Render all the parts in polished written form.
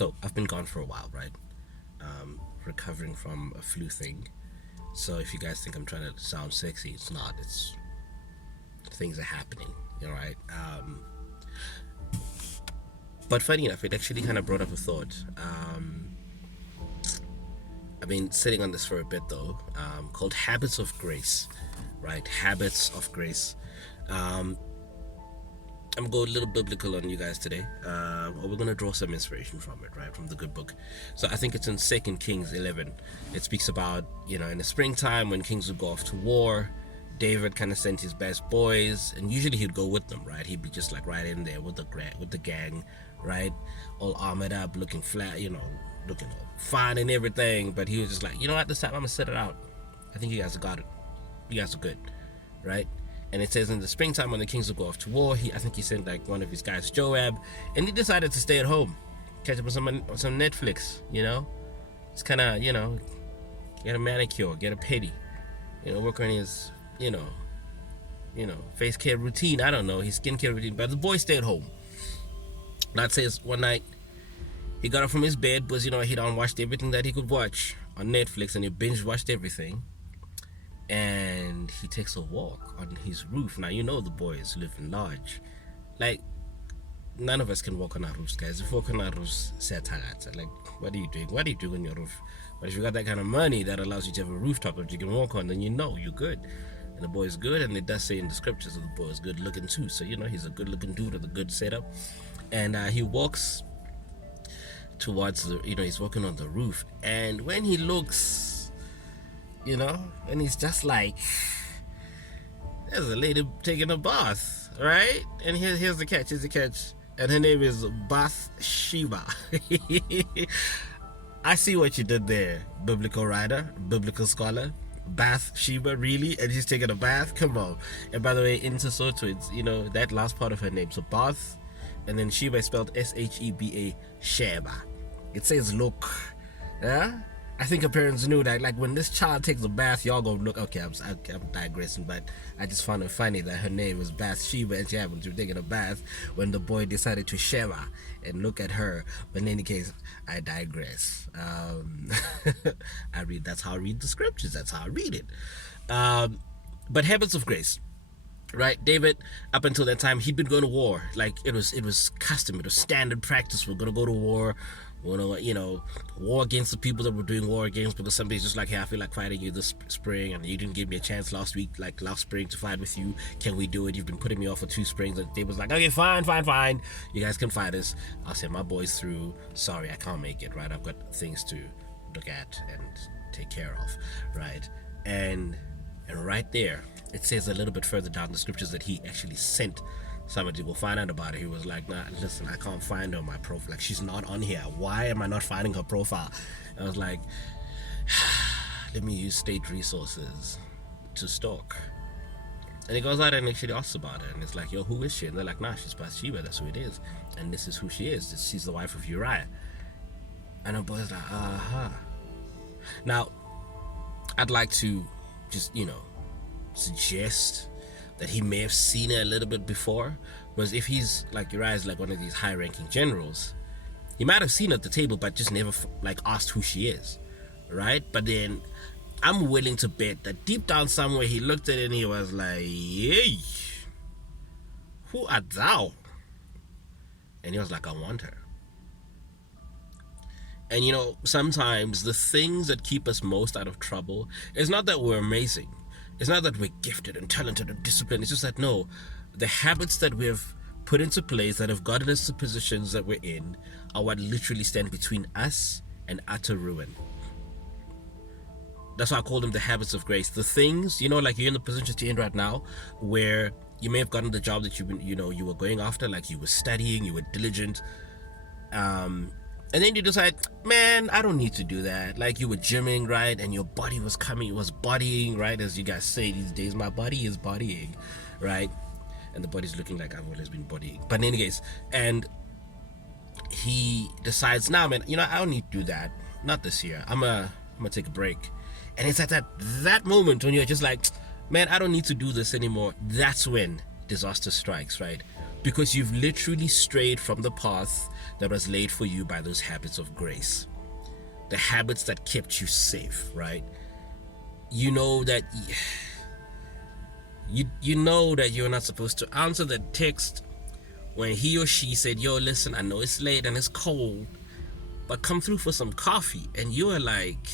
So I've been gone for a while, right? Recovering from a flu thing. So if you guys think I'm trying to sound sexy, it's not. It's things are happening, right? But funny enough, it actually kind of brought up a thought. I've been sitting on this for a bit though, called Habits of Grace, right? Habits of Grace. I'm going a little biblical on you guys today. We're going to draw some inspiration from it, right? From the good book. So I think it's in 2 Kings 11. It speaks about, in the springtime when kings would go off to war, David kind of sent his best boys, and usually he'd go with them, right? He'd be just like right in there with the gang, right? All armored up, looking flat, looking all fine and everything. But he was just like, you know what, this time I'm going to set it out. I think you guys got it. You guys are good, right? And it says in the springtime when the kings would go off to war, I think he sent like one of his guys, Joab, and he decided to stay at home, catch up on some Netflix, It's kind of, get a manicure, get a pedi, work on his, face care routine. I don't know, his skincare routine, but the boy stayed home. That says one night he got up from his bed because, he done watched everything that he could watch on Netflix, and he binge watched everything. And he takes a walk on his roof. Now, the boys live large. Like, none of us can walk on our roofs, guys. If you walk on our roofs, like, what are you doing? What are you doing on your roof? But if you got that kind of money that allows you to have a rooftop that you can walk on, then you're good. And the boy is good, and it does say in the scriptures that the boy is good looking too. So, he's a good looking dude with a good setup. And he walks towards he's walking on the roof. And when he looks, and he's just like, there's a lady taking a bath, right? And here's the catch, and her name is Bathsheba. I see what you did there, biblical writer, biblical scholar. Bathsheba, really? And she's taking a bath? Come on. And by the way, in Sesotho, it's, that last part of her name, so Bath, and then Sheba is spelled Sheba, Sheba. It says look, yeah? I think her parents knew that, like, when this child takes a bath, y'all gonna look. Okay, I'm digressing, but I just found it funny that her name was Bathsheba and she happened to be taking a bath when the boy decided to Sheba and look at her. But in any case, I digress. That's how I read the scriptures. That's how I read it. But habits of grace. Right, David, up until that time, he'd been going to war. Like, it was custom, it was standard practice. We're gonna go to war. We're gonna, war against the people that we're doing war against, because somebody's just like, hey, I feel like fighting you this spring, and you didn't give me a chance last spring to fight with you. Can we do it? You've been putting me off for 2 springs. And David's like, okay, fine. You guys can fight us. I'll send my boys through. Sorry, I can't make it. Right, I've got things to look at and take care of. Right, and right there, it says a little bit further down the scriptures that he actually sent somebody to go find out about it. He was like, nah, listen, I can't find her on my profile. Like, she's not on here. Why am I not finding her profile? I was like, let me use state resources to stalk. And he goes out and actually asks about it. And it's like, yo, who is she? And they're like, nah, she's Bathsheba. That's who it is. And this is who she is. She's the wife of Uriah. And the boy's like, Now, I'd like to just, suggest that he may have seen her a little bit before, because if he's like Uriah's like one of these high-ranking generals, he might have seen her at the table but just never asked who she is, right? But then I'm willing to bet that deep down somewhere he looked at it and he was like, "Yay, who art thou?" And he was like, "I want her." And sometimes the things that keep us most out of trouble is not that we're amazing. It's not that we're gifted and talented and disciplined. It's just that, no, the habits that we have put into place that have gotten us to positions that we're in are what literally stand between us and utter ruin. That's why I call them the habits of grace. The things, like you're in the position you're in right now, where you may have gotten the job that you were going after, like you were studying, you were diligent, and then you decide, man, I don't need to do that. Like, you were gymming, right? And your body was bodying, right? As you guys say these days, my body is bodying, right? And the body's looking like I've always been bodying. But in any case, and he decides, nah, man, I don't need to do that. Not this year. I'm gonna take a break. And it's at that moment when you're just like, man, I don't need to do this anymore. That's when disaster strikes, right? Because you've literally strayed from the path that was laid for you by those habits of grace, the habits that kept you safe, right? You know that you know that you're not supposed to answer the text when he or she said, yo, listen, I know it's late and it's cold, but come through for some coffee. And you are like,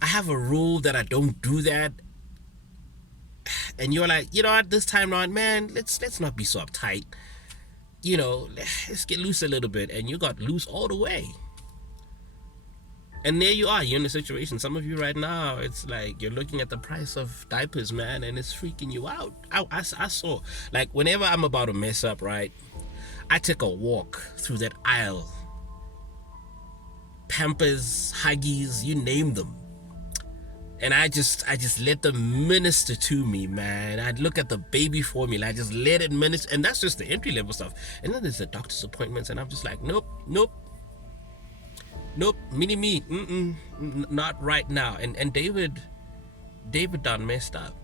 I have a rule that I don't do that. And you're like, you know what, this time around, man, let's not be so uptight. You know, let's get loose a little bit. And you got loose all the way. And there you are, you're in a situation. Some of you right now, it's like you're looking at the price of diapers, man, and it's freaking you out. I saw, like, whenever I'm about to mess up, right, I take a walk through that aisle. Pampers, Huggies, you name them. And I just let them minister to me, man. I'd look at the baby formula, I just let it minister. And that's just the entry level stuff. And then there's the doctor's appointments, and I'm just like, nope, mini me, not right now. And David done messed up.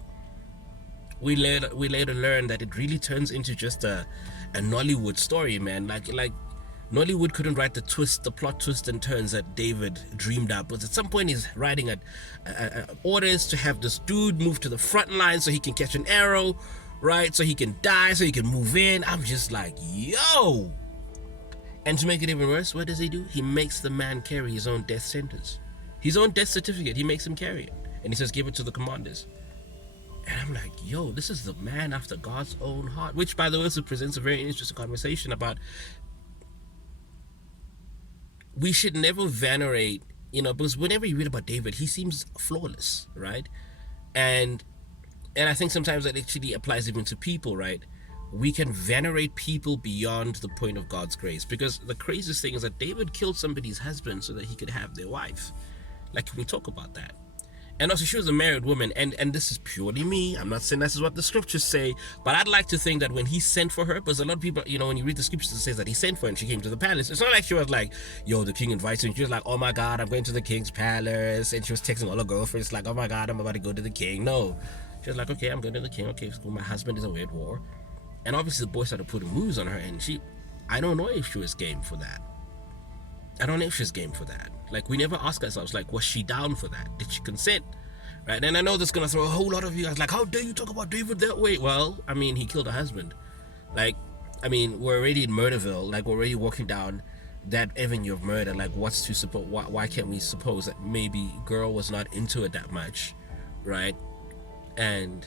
We later learned that it really turns into just a Nollywood story, man. Like Nollywood couldn't write the plot twist and turns that David dreamed up. But at some point he's writing orders to have this dude move to the front line so he can catch an arrow, right? So he can die, so he can move in. I'm just like, yo. And to make it even worse, what does he do? He makes the man carry his own death sentence. His own death certificate, he makes him carry it. And he says, give it to the commanders. And I'm like, yo, this is the man after God's own heart. Which, by the way, also presents a very interesting conversation about, we should never venerate, because whenever you read about David, he seems flawless, right? And I think sometimes that actually applies even to people, right? We can venerate people beyond the point of God's grace, because the craziest thing is that David killed somebody's husband so that he could have their wife. Like, can we talk about that? And also, she was a married woman, and this is purely me. I'm not saying this is what the scriptures say, but I'd like to think that when he sent for her, because a lot of people, when you read the scriptures, it says that he sent for her and she came to the palace. It's not like she was like, yo, the king invites me. She was like, oh my God, I'm going to the king's palace. And she was texting all her girlfriends like, oh my God, I'm about to go to the king. No. She was like, okay, I'm going to the king. Okay, so my husband is away at war. And obviously the boy started putting moves on her, and I don't know if she was game for that. I don't know if she's game for that. Like, we never ask ourselves, like, was she down for that? Did she consent? Right? And I know this is going to throw a whole lot of you guys, like, how dare you talk about David that way? Well, I mean, he killed her husband. Like, I mean, we're already in Murderville. Like, we're already walking down that avenue of murder. Like, what's to suppose? Why can't we suppose that maybe girl was not into it that much, right? And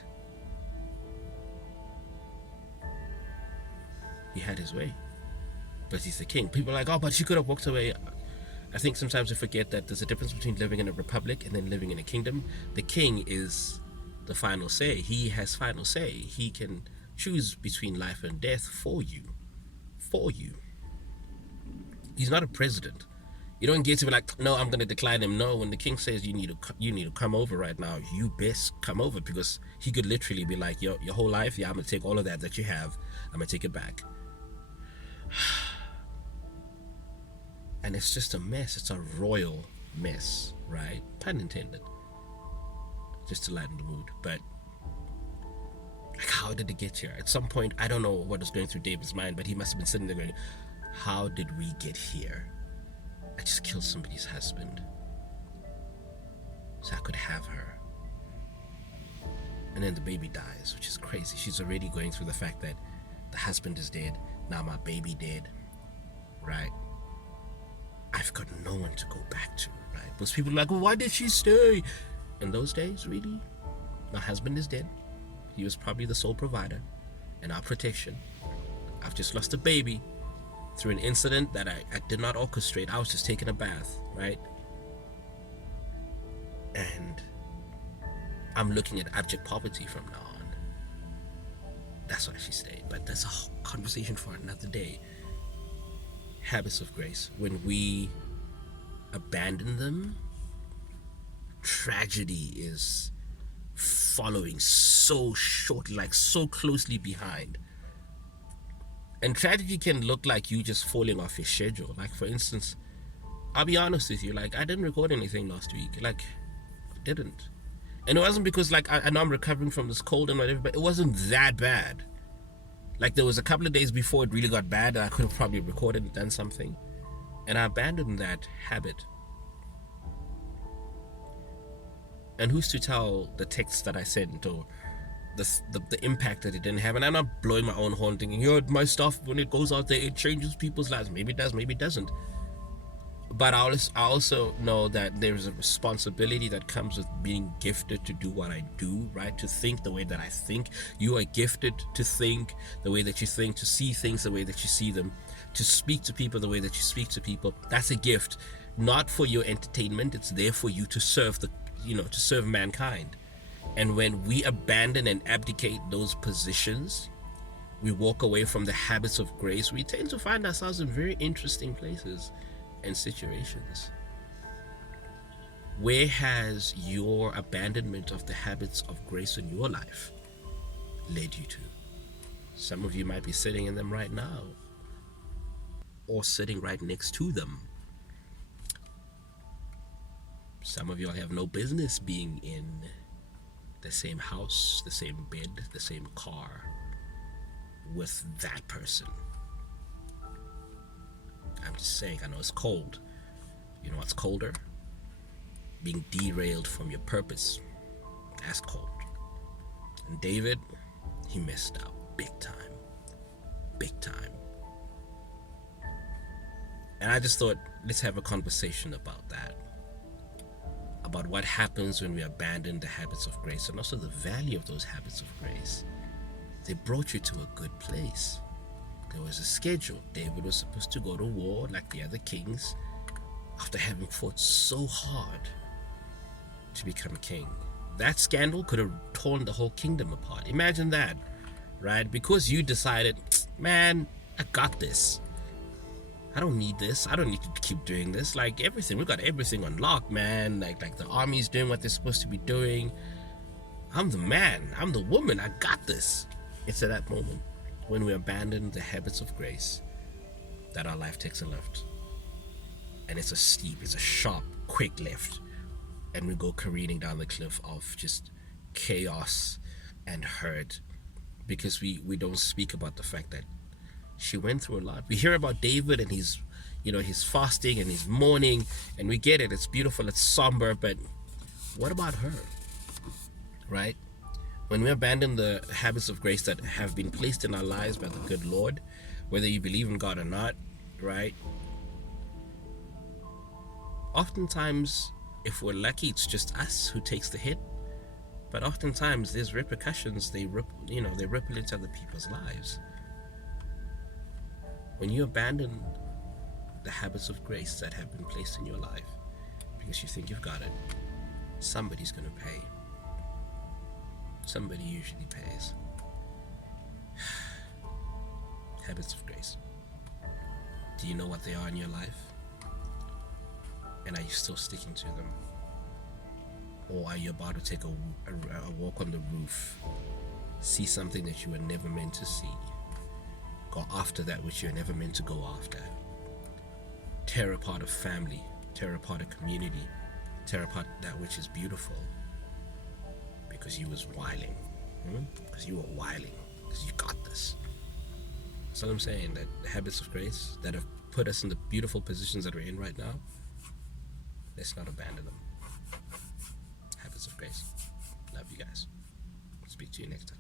he had his way, but he's the king. People are like, oh, but she could have walked away. I think sometimes we forget that there's a difference between living in a republic and then living in a kingdom. The king is the final say. He has final say. He can choose between life and death for you. He's not a president. You don't get to be like, no, I'm going to decline him. No, when the king says you need to come over right now, you best come over, because he could literally be like, your whole life, yeah, I'm going to take all of that you have, I'm going to take it back. And it's just a mess. It's a royal mess, right? Pun intended. Just to lighten the mood. But like, how did it get here? At some point, I don't know what was going through David's mind, but he must have been sitting there going, how did we get here? I just killed somebody's husband so I could have her. And then the baby dies, which is crazy. She's already going through the fact that the husband is dead. Now my baby dead, right? I've got no one to go back to, right? Because people are like, well, why did she stay? In those days, really? My husband is dead. He was probably the sole provider and our protection. I've just lost a baby through an incident that I did not orchestrate. I was just taking a bath, right? And I'm looking at abject poverty from now on. That's why she stayed. But that's a whole conversation for another day. Habits of grace. When we abandon them, tragedy is following so shortly, like so closely behind. And tragedy can look like you just falling off your schedule. Like, for instance, I'll be honest with you, like, I didn't record anything last week. Like, I didn't. And it wasn't because, like, I know I'm recovering from this cold and whatever, but it wasn't that bad. Like there was a couple of days before it really got bad and I could have probably recorded and done something. And I abandoned that habit. And who's to tell the texts that I sent or the impact that it didn't have? And I'm not blowing my own horn thinking, my stuff, when it goes out there, it changes people's lives. Maybe it does, maybe it doesn't. But I also know that there's a responsibility that comes with being gifted to do what I do, right? To think the way that I think. You are gifted to think the way that you think, to see things the way that you see them, to speak to people the way that you speak to people. That's a gift, not for your entertainment. It's there for you to serve to serve mankind. And when we abandon and abdicate those positions, we walk away from the habits of grace, we tend to find ourselves in very interesting places and situations. Where has your abandonment of the habits of grace in your life led you to? Some of you might be sitting in them right now, or sitting right next to them. Some of you have no business being in the same house, the same bed, the same car with that person. I'm just saying, I know it's cold. You know what's colder? Being derailed from your purpose. That's cold. And David, he messed up big time. Big time. And I just thought, let's have a conversation about that. About what happens when we abandon the habits of grace, and also the value of those habits of grace. They brought you to a good place. There was a schedule. David was supposed to go to war like the other kings after having fought so hard to become king. That scandal could have torn the whole kingdom apart. Imagine that, right? Because you decided, man, I got this. I don't need this. I don't need to keep doing this. Like everything, we got everything on lock, man. Like the army's doing what they're supposed to be doing. I'm the man. I'm the woman. I got this. It's at that moment when we abandon the habits of grace that our life takes a left. And it's a steep, it's a sharp, quick left. And we go careening down the cliff of just chaos and hurt, because we don't speak about the fact that she went through a lot. We hear about David and he's fasting and he's mourning, and we get it. It's beautiful, it's somber, but what about her? Right? When we abandon the habits of grace that have been placed in our lives by the good Lord, whether you believe in God or not, right? Oftentimes, if we're lucky, it's just us who takes the hit. But oftentimes, there's repercussions. They ripple into other people's lives. When you abandon the habits of grace that have been placed in your life because you think you've got it, somebody's going to pay. Somebody usually pays. Habits of grace. Do you know what they are in your life? And are you still sticking to them? Or are you about to take a walk on the roof, see something that you were never meant to see, go after that which you were never meant to go after, tear apart a family, tear apart a community, tear apart that which is beautiful, because you was whiling, because you were whiling, because you got this. So I'm saying that the habits of grace that have put us in the beautiful positions that we're in right now, let's not abandon them. Habits of grace. Love you guys. Speak to you next time.